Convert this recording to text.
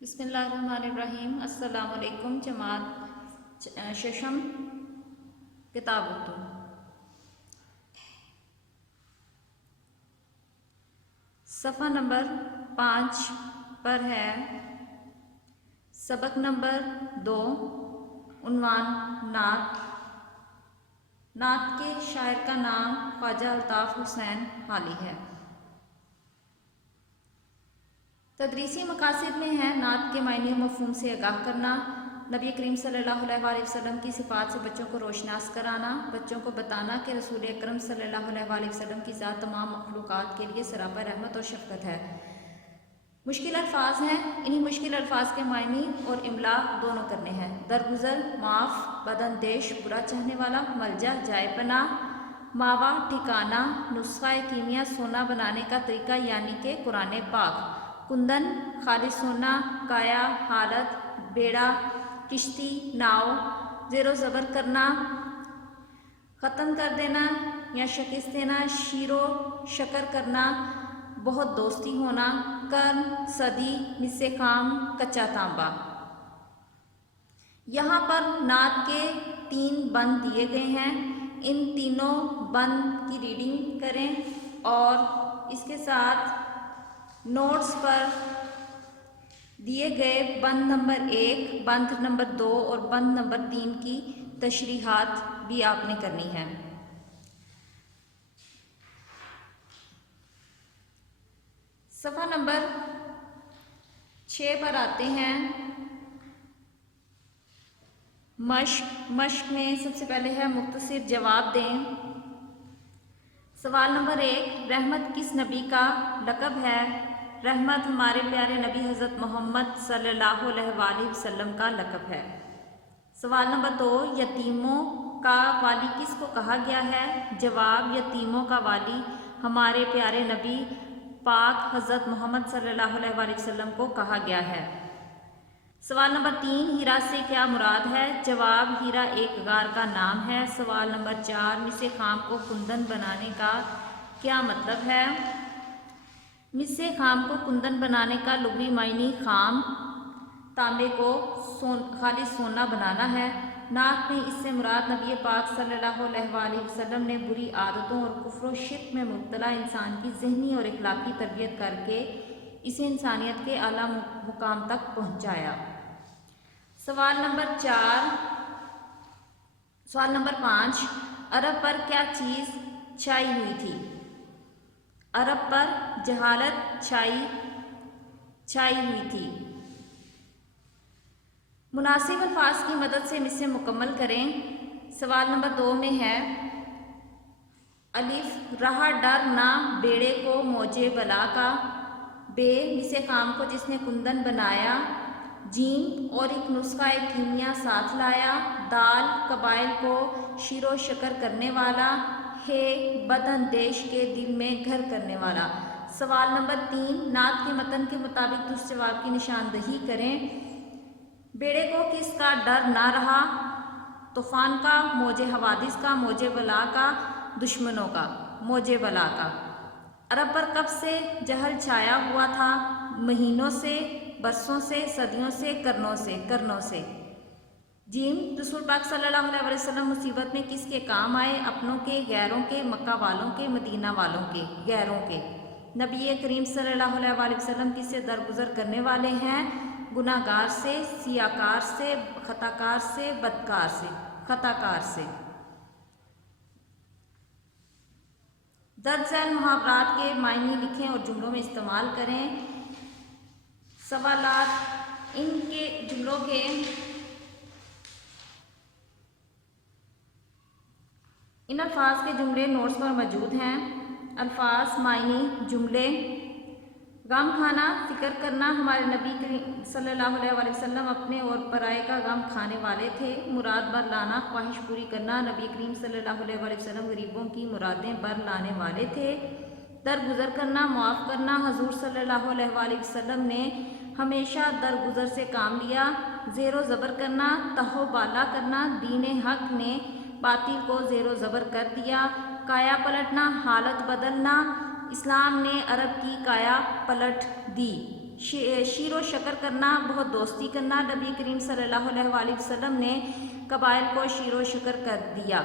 بسم اللہ الرحمن الرحیم۔ السلام علیکم جماعت ششم کتاب اردو۔ صفحہ نمبر 5 پر ہے، سبق نمبر 2، عنوان نعت۔ نعت کے شاعر کا نام خواجہ الطاف حسین حالی ہے۔ تدریسی مقاصد میں ہے نعت کے معنی و مفہوم سے آگاہ کرنا، نبی کریم صلی اللہ علیہ وآلہ وسلم کی صفات سے بچوں کو روشناس کرانا، بچوں کو بتانا کہ رسول اکرم صلی اللہ علیہ وآلہ وسلم کی ذات تمام مخلوقات کے لیے سراپا رحمت اور شفقت ہے۔ مشکل الفاظ ہیں، انہی مشکل الفاظ کے معنی اور املا دونوں کرنے ہیں۔ درگزر، معاف، بداندیش، برا چاہنے والا، ملجا، جائے پناہ، ماوا، ٹھکانہ، نسخہ کیمیا، سونا بنانے کا طریقہ یعنی کہ قرآن پاک، کندن، خالص سونا، کایا، حالت، بیڑا، کشتی، ناؤ، زیر و زبر کرنا، ختم کر دینا یا شکست دینا، شیر و شکر کرنا، بہت دوستی ہونا، کرن، صدی، مس خام، کچا تانبا۔ یہاں پر نعت کے 3 بند دیے گئے ہیں، ان تینوں بند کی ریڈنگ کریں اور اس کے ساتھ نوٹس پر دیے گئے بند نمبر 1، بند نمبر 2 اور بند نمبر 3 کی تشریحات بھی آپ نے کرنی ہے۔ صفحہ نمبر 6 پر آتے ہیں، مشق میں سب سے پہلے ہے مختصر جواب دیں۔ سوال نمبر 1، رحمت کس نبی کا لقب ہے؟ رحمت ہمارے پیارے نبی حضرت محمد صلی اللہ علیہ وآلہ وسلم کا لقب ہے۔ سوال نمبر 2، یتیموں کا والی کس کو کہا گیا ہے؟ جواب، یتیموں کا والی ہمارے پیارے نبی پاک حضرت محمد صلی اللہ علیہ وآلہ وسلم کو کہا گیا ہے۔ سوال نمبر 3، ہیرا سے کیا مراد ہے؟ جواب، ہیرا ایک غار کا نام ہے۔ سوال نمبر 4، مس خام کو کندن بنانے کا کیا مطلب ہے؟ مس خام کو کندن بنانے کا لغوی معنی خام، تانبے کو خالص سونا بنانا ہے۔ نعت میں اس سے مراد نبی پاک صلی اللہ علیہ وآلہ وسلم نے بری عادتوں اور کفر و شرک میں مبتلا انسان کی ذہنی اور اخلاقی تربیت کر کے اسے انسانیت کے اعلیٰ مقام تک پہنچایا۔ سوال نمبر 5، عرب پر کیا چیز چھائی ہوئی تھی؟ عرب پر جہالت چھائی ہوئی تھی۔ مناسب الفاظ کی مدد سے اسے مکمل کریں۔ سوال نمبر 2 میں ہے، الف، رہا ڈر نہ بیڑے کو موجے بلا کا، بے، مس خام کو جس نے کندن بنایا، جیم، اور ایک نسخہ کیمیا ساتھ لایا، دال، قبائل کو شیر و شکر کرنے والا، ہے، بداندیش کے دل میں گھر کرنے والا۔ سوال نمبر 3، نعت کے متن کے مطابق درست جواب کی نشاندہی کریں۔ بیڑے کو کس کا ڈر نہ رہا؟ طوفان کا، موج حوادث کا، موج بلا کا، دشمنوں کا، موج بلا کا۔ عرب پر کب سے جہل چھایا ہوا تھا؟ مہینوں سے، برسوں سے، صدیوں سے، کرنوں سے۔ جیم، رسول پاک صلی اللہ علیہ وسلم مصیبت میں کس کے کام آئے؟ اپنوں کے، غیروں کے، مکہ والوں کے، مدینہ والوں کے، غیروں کے۔ نبی کریم صلی اللہ علیہ وآلہ وسلم کس سے درگزر کرنے والے ہیں؟ گناہ گار سے، سیاکار سے، خطاکار سے، بدکار سے، خطاکار سے۔ درج ذیل محاورات کے معنی لکھیں اور جملوں میں استعمال کریں۔ سوالات، ان کے جملوں کے ان الفاظ کے جملے نوٹس پر موجود ہیں۔ الفاظ، معنی، جملے۔ غم کھانا، فکر کرنا، ہمارے نبی کریم صلی اللہ علیہ وآلہ وسلم اپنے اور پرائے کا غم کھانے والے تھے۔ مراد بر لانا، خواہش پوری کرنا، نبی کریم صلی اللہ علیہ وآلہ وسلم غریبوں کی مرادیں بر لانے والے تھے۔ درگزر کرنا، معاف کرنا، حضور صلی اللہ علیہ وآلہ وسلم نے ہمیشہ درگزر سے کام لیا۔ زیر و زبر کرنا، تہ و بالا کرنا، دین حق نے باطل کو زیر و زبر کر دیا۔ کایا پلٹنا، حالت بدلنا، اسلام نے عرب کی کایا پلٹ دی۔ شیر و شکر کرنا بہت دوستی کرنا، نبی کریم صلی اللہ علیہ وآلہ وسلم نے قبائل کو شیر و شکر کر دیا۔